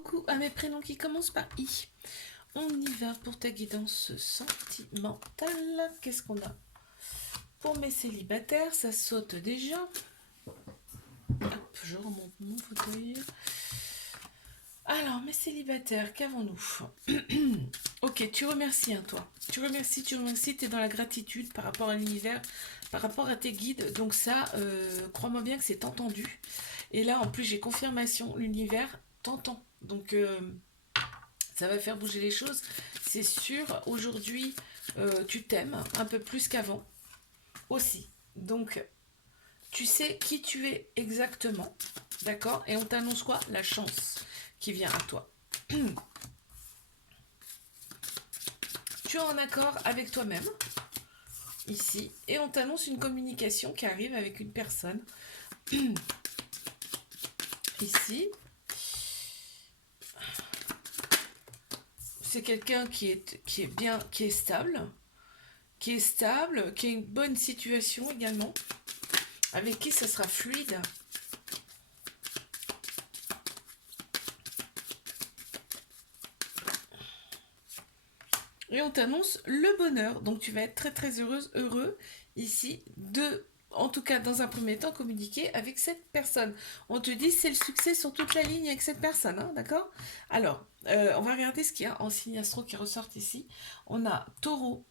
coucou à mes prénoms qui commencent par I. On y va pour ta guidance sentimentale. Qu'est-ce qu'on a? Pour mes célibataires, ça saute déjà. Hop, je remonte mon fauteuil. Alors, mes célibataires, qu'avons-nous? Ok, tu remercies, toi. Tu remercies, tu es dans la gratitude par rapport à l'univers, par rapport à tes guides. Donc ça, crois-moi bien que c'est entendu. Et là, en plus, j'ai confirmation, l'univers t'entend. Donc, ça va faire bouger les choses. C'est sûr, aujourd'hui, tu t'aimes un peu plus qu'avant aussi. Donc, tu sais qui tu es exactement. D'accord? Et on t'annonce quoi? La chance qui vient à toi. Tu es en accord avec toi-même, ici, et on t'annonce une communication qui arrive avec une personne, ici. C'est quelqu'un qui est bien, qui est stable, qui a une bonne situation également, avec qui ça sera fluide. Et on t'annonce le bonheur. Donc tu vas être très très heureuse, heureux ici en tout cas dans un premier temps, communiquer avec cette personne. On te dit c'est le succès sur toute la ligne avec cette personne, hein, d'accord? Alors, on va regarder ce qu'il y a en signe astro qui ressortent ici. On a Taureau,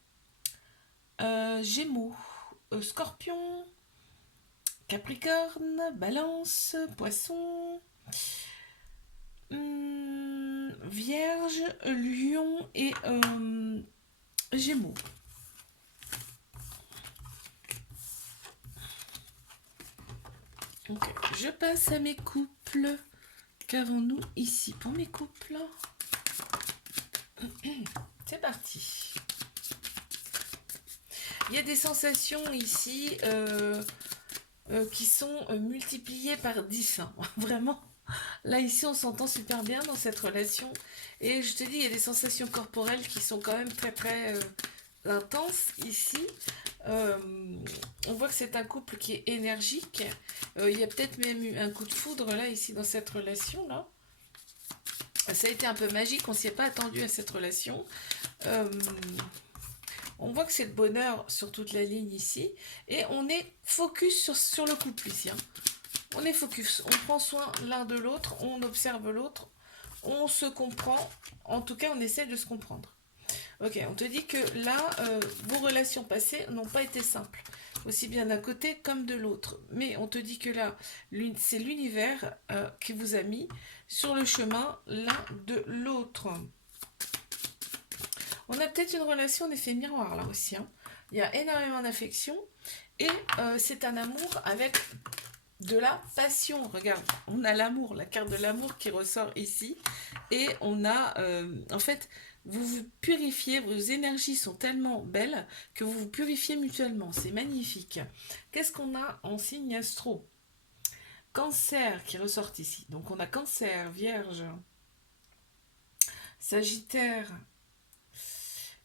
Gémeaux, Scorpion, Capricorne, Balance, Poisson, Vierge, Lion et Gémeaux. Donc, je passe à mes couples. Qu'avons-nous ici pour mes couples? C'est parti. Il y a des sensations ici qui sont multipliées par 10. Hein. Vraiment. Là, ici, on s'entend super bien dans cette relation. Et je te dis, il y a des sensations corporelles qui sont quand même très, très intenses ici. On voit que c'est un couple qui est énergique. Il y a peut-être même eu un coup de foudre, là, ici, dans cette relation-là. Ça a été un peu magique, on ne s'y est pas attendu à cette relation. On voit que c'est le bonheur sur toute la ligne ici. Et on est focus sur le couple ici. Hein. On est focus, on prend soin l'un de l'autre, on observe l'autre, on se comprend, en tout cas on essaie de se comprendre. Ok, on te dit que là, vos relations passées n'ont pas été simples, aussi bien d'un côté comme de l'autre. Mais on te dit que là, c'est l'univers qui vous a mis sur le chemin l'un de l'autre. On a peut-être une relation d'effet miroir là aussi. Hein. Il y a énormément d'affection et c'est un amour avec de la passion. Regarde, on a l'amour, la carte de l'amour qui ressort ici. Et on a, en fait, vous vous purifiez, vos énergies sont tellement belles que vous vous purifiez mutuellement. C'est magnifique. Qu'est-ce qu'on a en signe astro? Cancer qui ressort ici. Donc on a Cancer, Vierge, Sagittaire,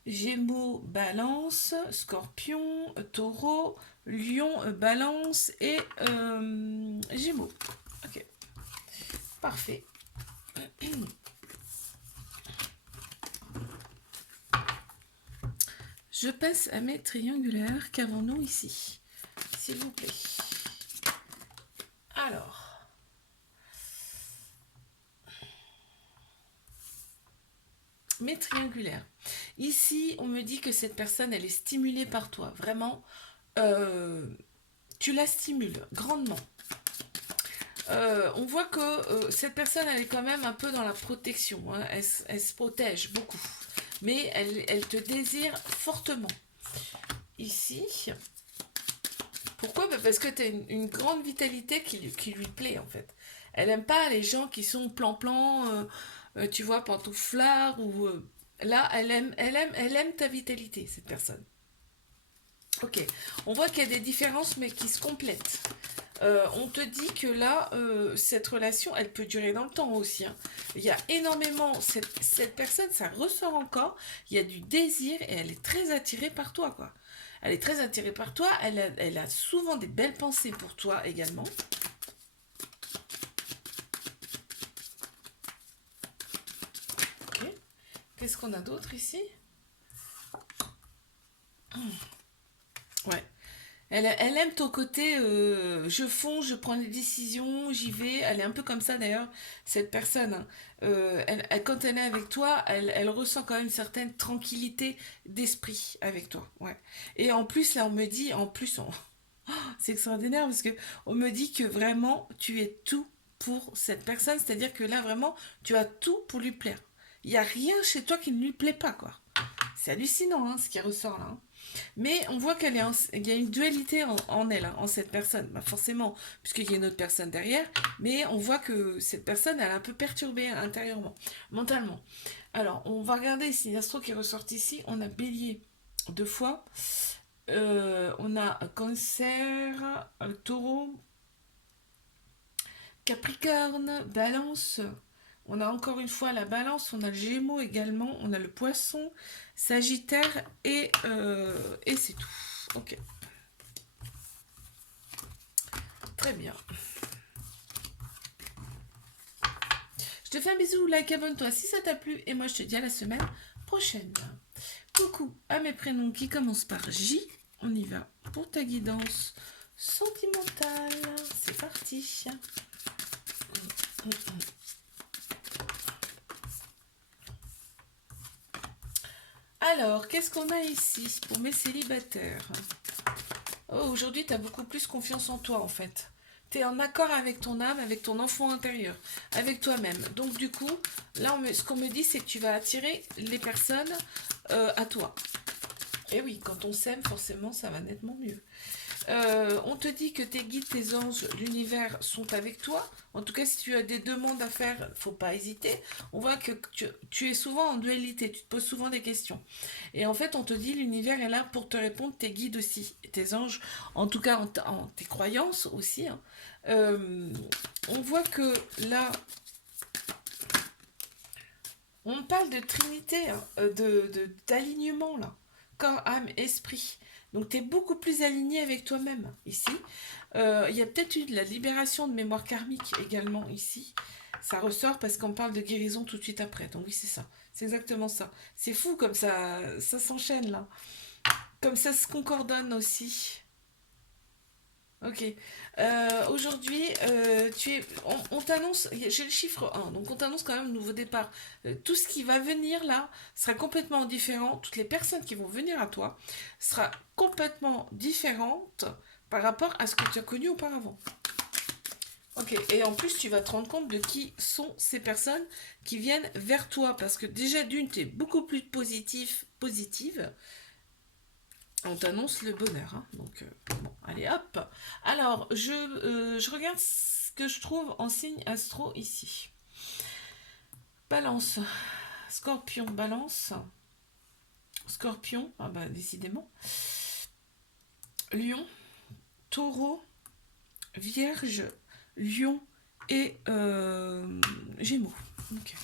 Gémeaux, Balance, Scorpion, Taureau, Lion, Balance et Gémeaux. Ok, parfait. Je passe à mes triangulaires. Qu'avons-nous ici? S'il vous plaît. Alors. Mes triangulaires. Ici, on me dit que cette personne, elle est stimulée par toi. Vraiment, tu la stimules grandement. On voit que cette personne, elle est quand même un peu dans la protection. Hein. Elle se protège beaucoup. Mais elle te désire fortement. Ici. Pourquoi? Parce que tu as une grande vitalité qui lui plaît, en fait. Elle n'aime pas les gens qui sont plan-plan, tu vois, pantouflards, ou... là, elle aime ta vitalité, cette personne. Ok, on voit qu'il y a des différences, mais qui se complètent. On te dit que là, cette relation, elle peut durer dans le temps aussi. Hein. Il y a énormément, cette personne, ça ressort encore, il y a du désir et elle est très attirée par toi, quoi. Elle est très attirée par toi, elle a souvent des belles pensées pour toi également. Qu'est-ce qu'on a d'autre ici? Ouais. Elle aime ton côté, je fonce, je prends des décisions, j'y vais. Elle est un peu comme ça d'ailleurs, cette personne, hein. Quand elle est avec toi, elle ressent quand même une certaine tranquillité d'esprit avec toi. Ouais. Et en plus, là, on me dit, c'est extraordinaire parce que on me dit que vraiment, tu es tout pour cette personne. C'est-à-dire que là, vraiment, tu as tout pour lui plaire. Il n'y a rien chez toi qui ne lui plaît pas, quoi. C'est hallucinant, hein, ce qui ressort là, hein. Mais on voit il y a une dualité en elle, hein, en cette personne. Bah forcément, puisqu'il y a une autre personne derrière. Mais on voit que cette personne, elle est un peu perturbée intérieurement, mentalement. Alors, on va regarder ici l'astro qui ressort ici. On a Bélier 2 fois. On a Cancer, Taureau, Capricorne, Balance. On a encore une fois la Balance, on a le Gémeaux également, on a le Poisson, Sagittaire et c'est tout. Ok, très bien. Je te fais un bisou, like, abonne-toi si ça t'a plu et moi je te dis à la semaine prochaine. Coucou à mes prénoms qui commencent par J. On y va pour ta guidance sentimentale. C'est parti. Alors, qu'est-ce qu'on a ici pour mes célibataires? Oh, aujourd'hui, tu as beaucoup plus confiance en toi, en fait. Tu es en accord avec ton âme, avec ton enfant intérieur, avec toi-même. Donc, du coup, là, ce qu'on me dit, c'est que tu vas attirer les personnes à toi. Et oui, quand on s'aime, forcément, ça va nettement mieux. On te dit que tes guides, tes anges, l'univers sont avec toi. En tout cas, si tu as des demandes à faire, faut pas hésiter. On voit que tu es souvent en dualité, tu te poses souvent des questions. Et en fait, on te dit l'univers est là pour te répondre, tes guides aussi, et tes anges, en tout cas en tes croyances aussi, hein. On voit que là, on parle de trinité, hein, d'alignement là, corps, âme, esprit. Donc tu es beaucoup plus aligné avec toi-même ici. Il y a peut-être eu de la libération de mémoire karmique également ici. Ça ressort parce qu'on parle de guérison tout de suite après. Donc oui, c'est ça. C'est exactement ça. C'est fou comme ça s'enchaîne là. Comme ça se concordonne aussi. Ok. Aujourd'hui, on t'annonce, j'ai le chiffre 1, donc on t'annonce quand même un nouveau départ. Tout ce qui va venir là sera complètement différent. Toutes les personnes qui vont venir à toi sera complètement différente par rapport à ce que tu as connu auparavant. Ok, et en plus tu vas te rendre compte de qui sont ces personnes qui viennent vers toi. Parce que déjà d'une, tu es beaucoup plus positive. On t'annonce le bonheur, hein. Donc, bon, allez hop. Alors, je regarde ce que je trouve en signe astro ici. Balance, Scorpion, Balance, Scorpion, ah bah décidément. Lion, Taureau, Vierge, Lion et Gémeaux. Ok.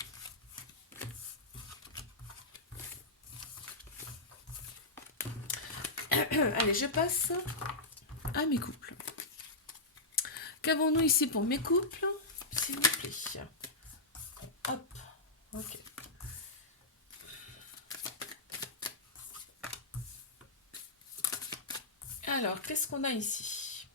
Allez, je passe à mes couples. Qu'avons-nous ici pour mes couples, s'il vous plaît? Hop, ok. Alors, qu'est-ce qu'on a ici?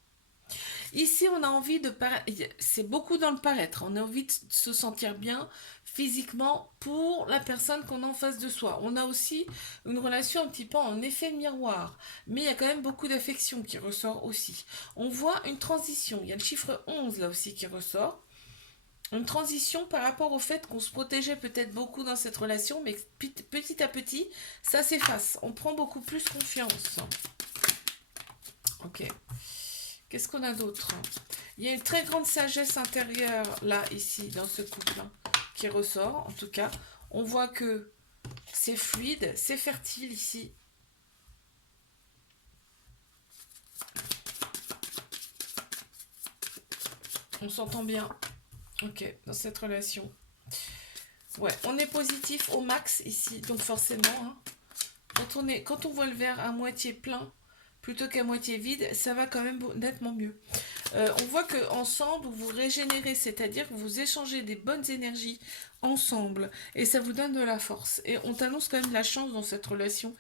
Ici, on a envie de paraître. C'est beaucoup dans le paraître. On a envie de se sentir bien physiquement pour la personne qu'on a en face de soi. On a aussi une relation un petit peu en effet miroir. Mais il y a quand même beaucoup d'affection qui ressort aussi. On voit une transition. Il y a le chiffre 11 là aussi qui ressort. Une transition par rapport au fait qu'on se protégeait peut-être beaucoup dans cette relation, mais petit à petit, ça s'efface. On prend beaucoup plus confiance. Ok. Qu'est-ce qu'on a d'autre? Il y a une très grande sagesse intérieure, là, ici, dans ce couple, hein, qui ressort, en tout cas. On voit que c'est fluide, c'est fertile, ici. On s'entend bien. Ok, dans cette relation. Ouais, on est positif au max, ici, donc forcément, hein, quand on voit le verre à moitié plein, plutôt qu'à moitié vide, ça va quand même nettement mieux. On voit que ensemble vous régénérez, c'est-à-dire que vous échangez des bonnes énergies ensemble et ça vous donne de la force. Et on t'annonce quand même la chance dans cette relation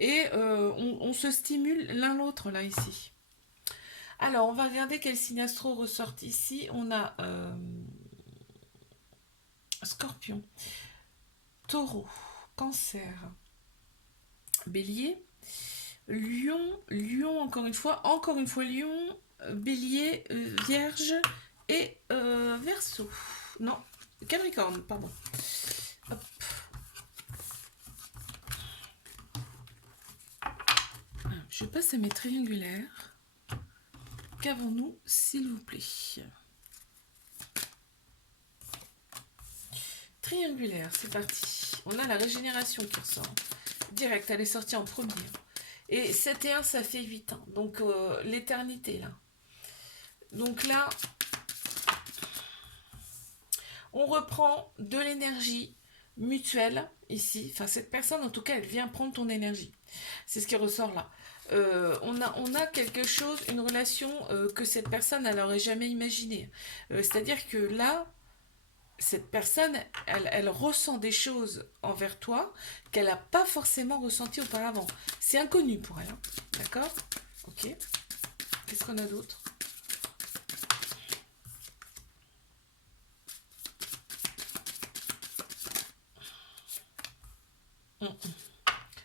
et on se stimule l'un l'autre là ici. Alors, on va regarder quel signe astro ressort ici. On a Scorpion, Taureau, Cancer, Bélier, Lion encore une fois Lion, Bélier, Vierge et Verseau. Non, Capricorne, pardon. Hop. Je passe à mes triangulaires. Qu'avons-nous, s'il vous plaît? Triangulaire, c'est parti. On a la régénération qui ressort. Direct, elle est sortie en premier. Et 7 et 1, ça fait 8 ans. Donc, l'éternité, là. Donc là, on reprend de l'énergie mutuelle, ici. Enfin, cette personne, en tout cas, elle vient prendre ton énergie. C'est ce qui ressort là. On a quelque chose, une relation que cette personne, elle n'aurait jamais imaginé. C'est-à-dire que là, cette personne, elle ressent des choses envers toi qu'elle n'a pas forcément ressenties auparavant. C'est inconnu pour elle. Hein. D'accord? Ok. Qu'est-ce qu'on a d'autre?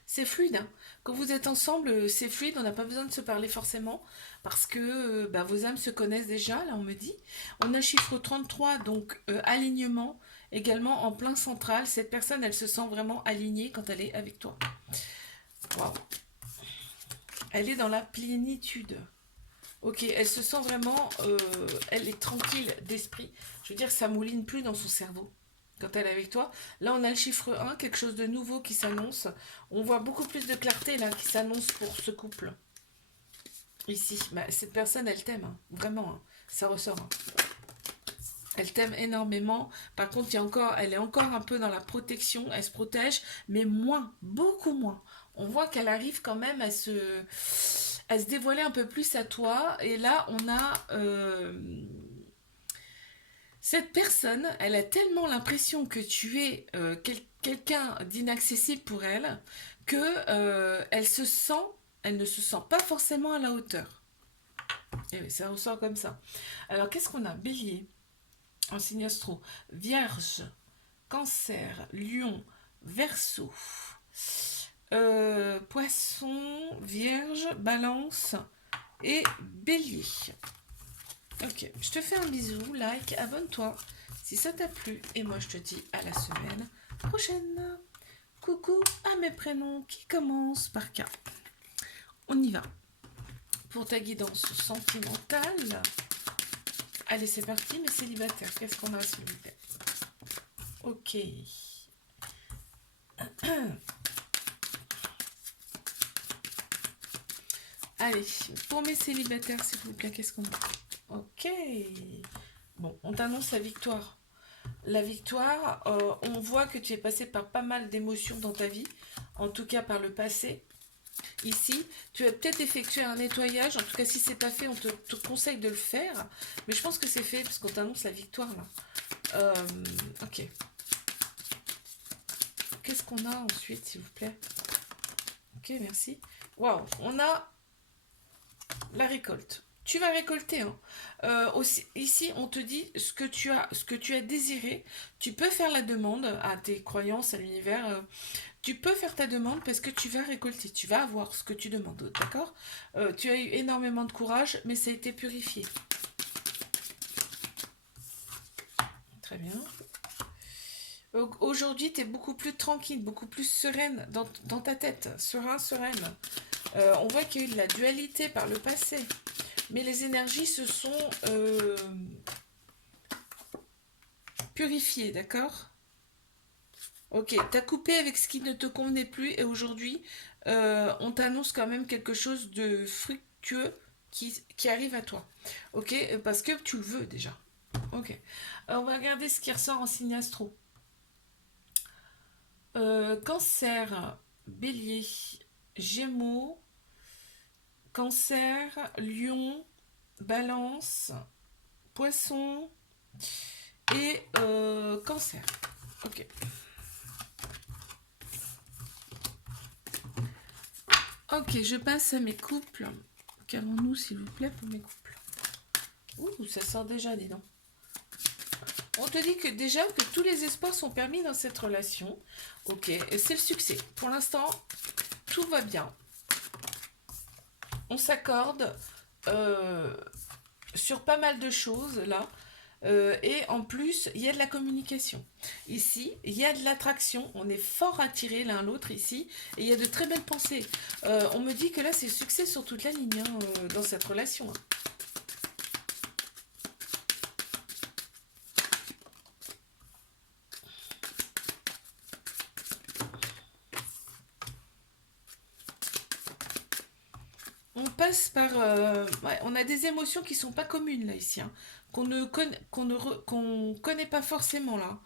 C'est fluide. Hein. Quand vous êtes ensemble, c'est fluide. On n'a pas besoin de se parler forcément parce que vos âmes se connaissent déjà. Là, on me dit. On a chiffre 33, donc alignement. Également en plein central. Cette personne, elle se sent vraiment alignée quand elle est avec toi. Waouh. Elle est dans la plénitude. Ok, elle se sent vraiment, elle est tranquille d'esprit. Je veux dire, ça mouline plus dans son cerveau quand elle est avec toi. Là, on a le chiffre 1, quelque chose de nouveau qui s'annonce. On voit beaucoup plus de clarté là qui s'annonce pour ce couple. Ici, bah, cette personne, elle t'aime, hein, vraiment, hein, ça ressort. Hein. Elle t'aime énormément. Par contre, elle est encore un peu dans la protection. Elle se protège, mais moins, beaucoup moins. On voit qu'elle arrive quand même à se dévoiler un peu plus à toi. Et là, on a cette personne, elle a tellement l'impression que tu es quelqu'un d'inaccessible pour elle que elle ne se sent pas forcément à la hauteur. Et oui, ça ressort comme ça. Alors, qu'est-ce qu'on a? Bélier, en signe astro, Vierge, Cancer, Lion, Verseau, Poisson, Vierge, Balance et Bélier. Ok, je te fais un bisou, like, abonne-toi si ça t'a plu et moi je te dis à la semaine prochaine. Coucou à mes prénoms qui commencent par K. On y va pour ta guidance sentimentale. Allez, c'est parti, mes célibataires. Qu'est-ce qu'on a, s'il vous plaît? Ok. Allez, pour mes célibataires, s'il vous plaît, qu'est-ce qu'on a? Ok. Bon, on t'annonce la victoire. La victoire, on voit que tu es passé par pas mal d'émotions dans ta vie, en tout cas par le passé. Ici, tu as peut-être effectué un nettoyage, en tout cas si c'est pas fait, on te conseille de le faire, mais je pense que c'est fait parce qu'on t'annonce la victoire là. Ok. Qu'est-ce qu'on a ensuite, s'il vous plaît? Ok, merci. Waouh, on a la récolte. Tu vas récolter. Hein. Ici, on te dit ce que tu as désiré. Tu peux faire la demande à tes croyances, à l'univers. Tu peux faire ta demande parce que tu vas récolter. Tu vas avoir ce que tu demandes. D'accord? Tu as eu énormément de courage, mais ça a été purifié. Très bien. Aujourd'hui, tu es beaucoup plus tranquille, beaucoup plus sereine dans ta tête. Sereine. On voit qu'il y a eu de la dualité par le passé. Mais les énergies se sont purifiées, d'accord? Ok, t'as coupé avec ce qui ne te convenait plus et aujourd'hui, on t'annonce quand même quelque chose de fructueux qui arrive à toi. Ok, parce que tu le veux déjà. Ok, on va regarder ce qui ressort en signe astro. Cancer, Bélier, Gémeaux, Cancer, Lion, Balance, Poisson et Cancer. Ok. Ok, je passe à mes couples. Qu'avons-nous, s'il vous plaît, pour mes couples? Ouh, ça sort déjà, dis donc. On te dit que déjà que tous les espoirs sont permis dans cette relation. Ok, et c'est le succès. Pour l'instant, tout va bien. On s'accorde sur pas mal de choses là. Et en plus, il y a de la communication. Ici, il y a de l'attraction. On est fort attirés l'un l'autre ici. Et il y a de très belles pensées. On me dit que là, c'est le succès sur toute la ligne dans cette relation. On passe par... ouais, on a des émotions qui sont pas communes là ici. Hein, qu'on connaît pas forcément là.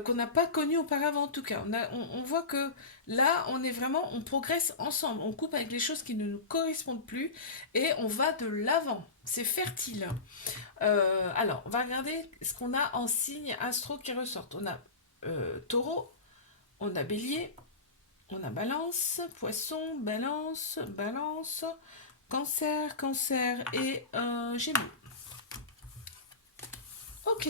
Qu'on n'a pas connu auparavant en tout cas. On voit que là, on est vraiment, on progresse ensemble. On coupe avec les choses qui ne nous correspondent plus et on va de l'avant. C'est fertile. Alors, on va regarder ce qu'on a en signes astro qui ressortent. On a taureau, on a bélier, on a balance, poisson, balance, balance, cancer, cancer et gémeaux. Ok.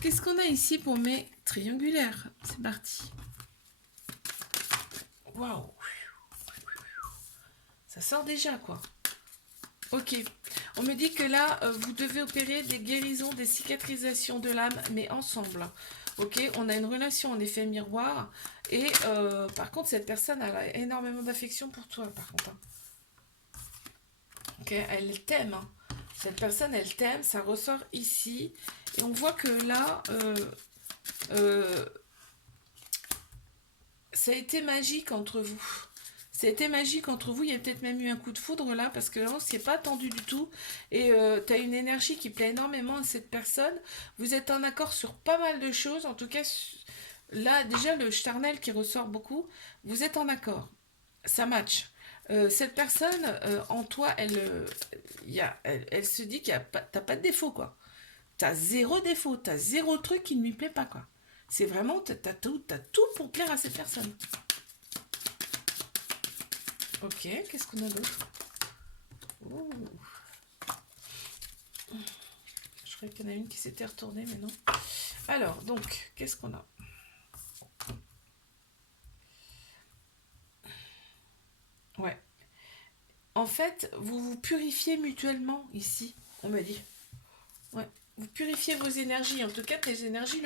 Qu'est-ce qu'on a ici pour mes triangulaires? C'est parti. Waouh. Ça sort déjà, quoi. Ok. On me dit que là, vous devez opérer des guérisons, des cicatrisations de l'âme, mais ensemble. Ok, on a une relation en effet miroir. Et par contre, cette personne a énormément d'affection pour toi, par contre. Hein. Ok, elle t'aime. Hein. Cette personne, elle t'aime, ça ressort ici. Et on voit que là, ça a été magique entre vous. Ça a été magique entre vous. Il y a peut-être même eu un coup de foudre là, parce que là, on ne s'y est pas attendu du tout. Et tu as une énergie qui plaît énormément à cette personne. Vous êtes en accord sur pas mal de choses. En tout cas, là, déjà, le charnel qui ressort beaucoup, vous êtes en accord. Ça match. Cette personne, en toi, elle se dit qu'il t'as pas de défaut, quoi. T'as zéro défaut, t'as zéro truc qui ne lui plaît pas, quoi. C'est vraiment, t'as tout pour plaire à cette personne. Ok, qu'est-ce qu'on a d'autre? Ouh. Je croyais qu'il y en a une qui s'était retournée, mais non. Alors, donc, qu'est-ce qu'on a? Ouais. En fait, vous vous purifiez mutuellement ici, on m'a dit. Ouais. Vous purifiez vos énergies. En tout cas, tes énergies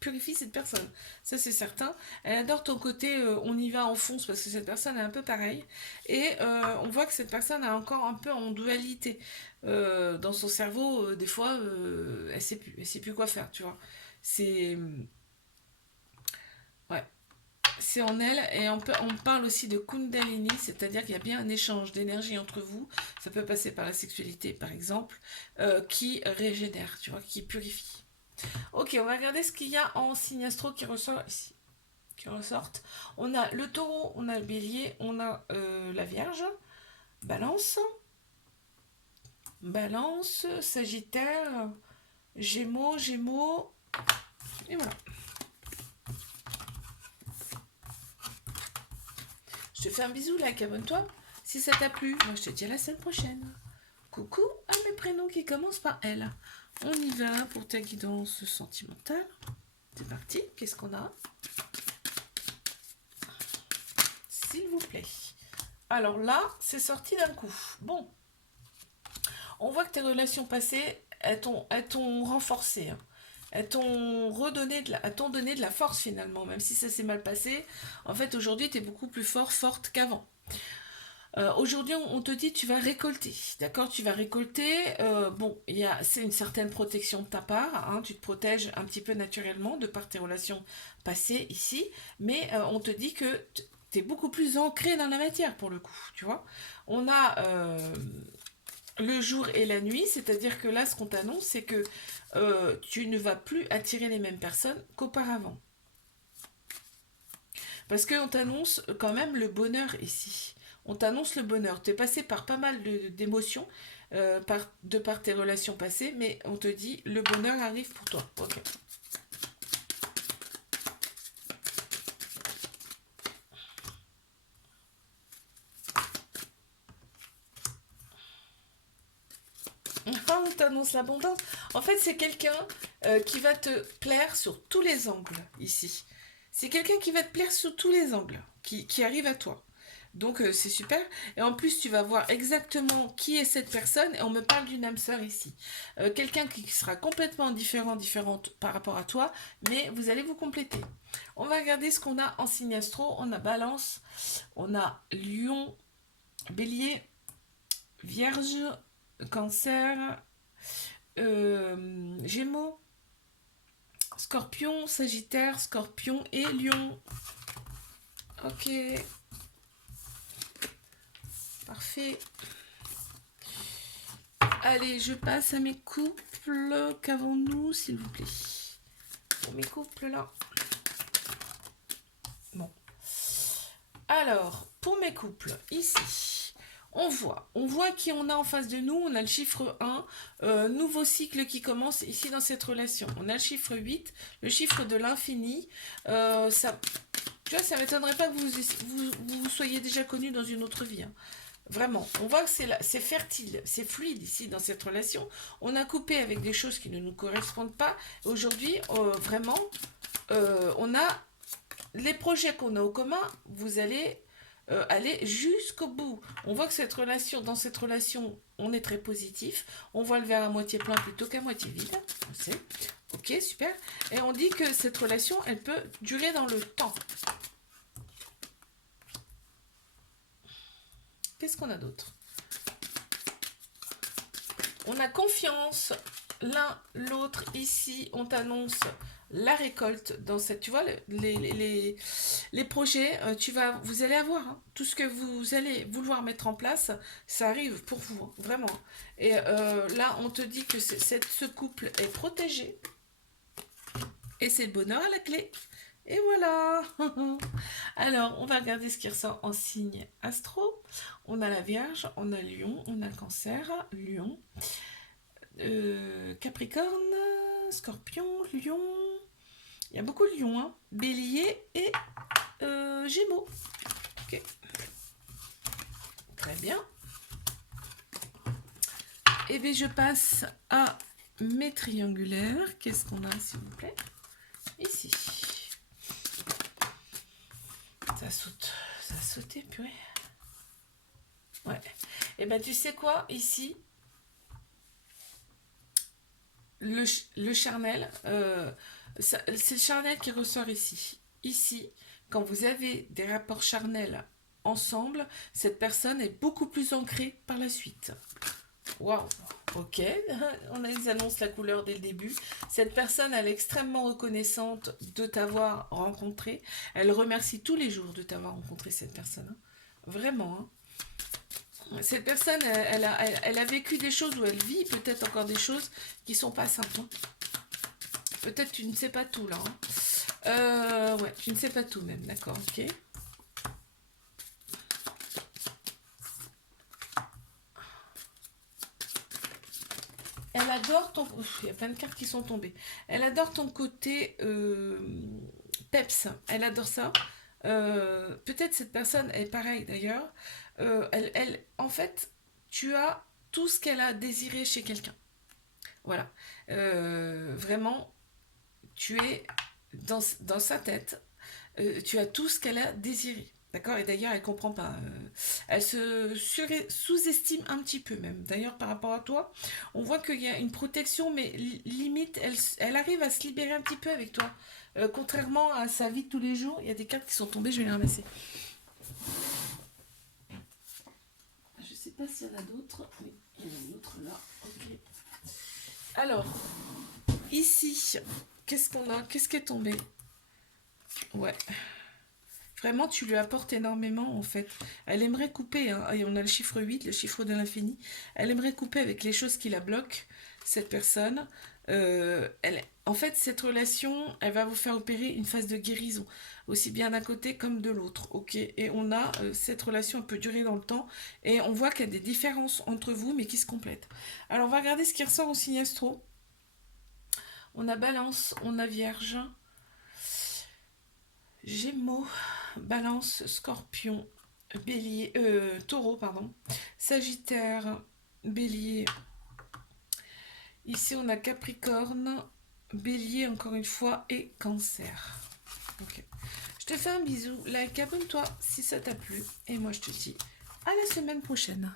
purifient cette personne. Ça, c'est certain. Elle adore ton côté on y va en fonce parce que cette personne est un peu pareille. Et on voit que cette personne est encore un peu en dualité. Dans son cerveau, des fois, elle sait plus quoi faire, tu vois. C'est... Ouais. C'est en elle, et on parle aussi de Kundalini, c'est-à-dire qu'il y a bien un échange d'énergie entre vous, ça peut passer par la sexualité par exemple, qui régénère, tu vois, qui purifie. Ok, on va regarder ce qu'il y a en signe astro qui ressort ici. Qui ressortent. On a le taureau, on a le bélier, on a la vierge, balance, balance, sagittaire, gémeaux, gémeaux, et voilà. Je te fais un bisou, like, abonne-toi. Si ça t'a plu, moi je te dis à la semaine prochaine. Coucou à mes prénoms qui commencent par L. On y va pour ta guidance sentimentale. C'est parti, qu'est-ce qu'on a? S'il vous plaît. Alors là, c'est sorti d'un coup. Bon, on voit que tes relations passées, elles t'ont renforcé. Hein. Elles t'ont donné de la force finalement, même si ça s'est mal passé. En fait, aujourd'hui, tu es beaucoup plus forte qu'avant. Aujourd'hui, on te dit tu vas récolter, d'accord? Tu vas récolter. Bon, c'est une certaine protection de ta part. Hein, tu te protèges un petit peu naturellement de par tes relations passées ici, mais on te dit que tu es beaucoup plus ancré dans la matière pour le coup, tu vois? On a le jour et la nuit, c'est-à-dire que là, ce qu'on t'annonce, c'est que tu ne vas plus attirer les mêmes personnes qu'auparavant. Parce qu'on t'annonce quand même le bonheur ici. On t'annonce le bonheur. Tu es passé par pas mal d'émotions de par tes relations passées, mais on te dit le bonheur arrive pour toi. Ok. On t'annonce l'abondance. En fait, c'est quelqu'un qui va te plaire sur tous les angles ici. C'est quelqu'un qui va te plaire sous tous les angles, qui arrive à toi. Donc c'est super. Et en plus, tu vas voir exactement qui est cette personne. Et on me parle d'une âme sœur ici. Quelqu'un qui sera complètement différente par rapport à toi, mais vous allez vous compléter. On va regarder ce qu'on a en signe astro. On a Balance, on a Lion, Bélier, Vierge, Cancer, Gémeaux, Scorpion, Sagittaire, Scorpion et Lion. Ok. Parfait. Allez, je passe à mes couples. Qu'avons-nous, s'il vous plaît? Pour mes couples, là. Bon. Alors, pour mes couples, ici, on voit qui on a en face de nous. On a le chiffre 1, nouveau cycle qui commence ici dans cette relation. On a le chiffre 8, le chiffre de l'infini. Tu vois, ça ne m'étonnerait pas que vous soyez déjà connus dans une autre vie. Hein. Vraiment, on voit que c'est fertile, c'est fluide ici dans cette relation. On a coupé avec des choses qui ne nous correspondent pas. Aujourd'hui, vraiment, on a les projets qu'on a au commun, vous allez aller jusqu'au bout. On voit que dans cette relation, on est très positif. On voit le verre à moitié plein plutôt qu'à moitié vide. On sait. Ok, super. Et on dit que cette relation, elle peut durer dans le temps. Qu'est-ce qu'on a d'autre? On a confiance l'un l'autre. Ici, on t'annonce la récolte dans cette... Tu vois, les projets, vous allez avoir tout ce que vous allez vouloir mettre en place, ça arrive pour vous, hein, vraiment. Et là, on te dit que ce couple est protégé. Et c'est le bonheur à la clé. Et voilà. Alors, on va regarder ce qui ressort en signe astro. On a la Vierge, on a Lion, on a le Cancer, Lion, Capricorne, Scorpion, Lion. Il y a beaucoup de Lions, hein. Bélier et Gémeaux. Ok. Très bien. Et bien, je passe à mes triangulaires. Qu'est-ce qu'on a, s'il vous plaît? Ici. Ça a sauté, purée. Ouais. Et ben tu sais quoi, ici, le charnel, c'est le charnel qui ressort ici. Ici, quand vous avez des rapports charnels ensemble, cette personne est beaucoup plus ancrée par la suite. Waouh. Ok, ils annoncent la couleur dès le début. Cette personne, elle est extrêmement reconnaissante de t'avoir rencontré. Elle remercie tous les jours de t'avoir rencontré, cette personne. Hein. Vraiment. Hein. Cette personne, elle a vécu des choses où elle vit peut-être encore des choses qui sont pas simples. Hein. Peut-être tu ne sais pas tout là. Hein. Ouais, tu ne sais pas tout même, d'accord, ok. Elle adore ton... Ouf, il y a plein de cartes qui sont tombées. Elle adore ton côté peps. Elle adore ça. Peut-être cette personne est pareille d'ailleurs. En fait, tu as tout ce qu'elle a désiré chez quelqu'un. Voilà. Vraiment, tu es dans sa tête. Tu as tout ce qu'elle a désiré. D'accord. Et d'ailleurs, elle comprend pas. Elle se sous-estime un petit peu même. D'ailleurs, par rapport à toi, on voit qu'il y a une protection, mais limite, elle arrive à se libérer un petit peu avec toi. Contrairement à sa vie de tous les jours, il y a des cartes qui sont tombées, je vais les ramasser. Je sais pas s'il y en a d'autres, mais il y en a une autre là. Ok. Alors, ici, qu'est-ce qu'on a? Qu'est-ce qui est tombé? Ouais. Vraiment, tu lui apportes énormément, en fait. Elle aimerait couper, hein, et on a le chiffre 8, le chiffre de l'infini. Elle aimerait couper avec les choses qui la bloquent, cette personne. En fait, cette relation, elle va vous faire opérer une phase de guérison, aussi bien d'un côté comme de l'autre, ok? Et on a cette relation, elle peut durer dans le temps, et on voit qu'il y a des différences entre vous, mais qui se complètent. Alors, on va regarder ce qui ressort au signe astro. On a Balance, on a Vierge, Gémeaux, Balance, Scorpion, Bélier, Taureau, pardon, Sagittaire, Bélier. Ici, on a Capricorne, Bélier encore une fois et Cancer. Ok. Je te fais un bisou, like, abonne-toi si ça t'a plu et moi je te dis à la semaine prochaine.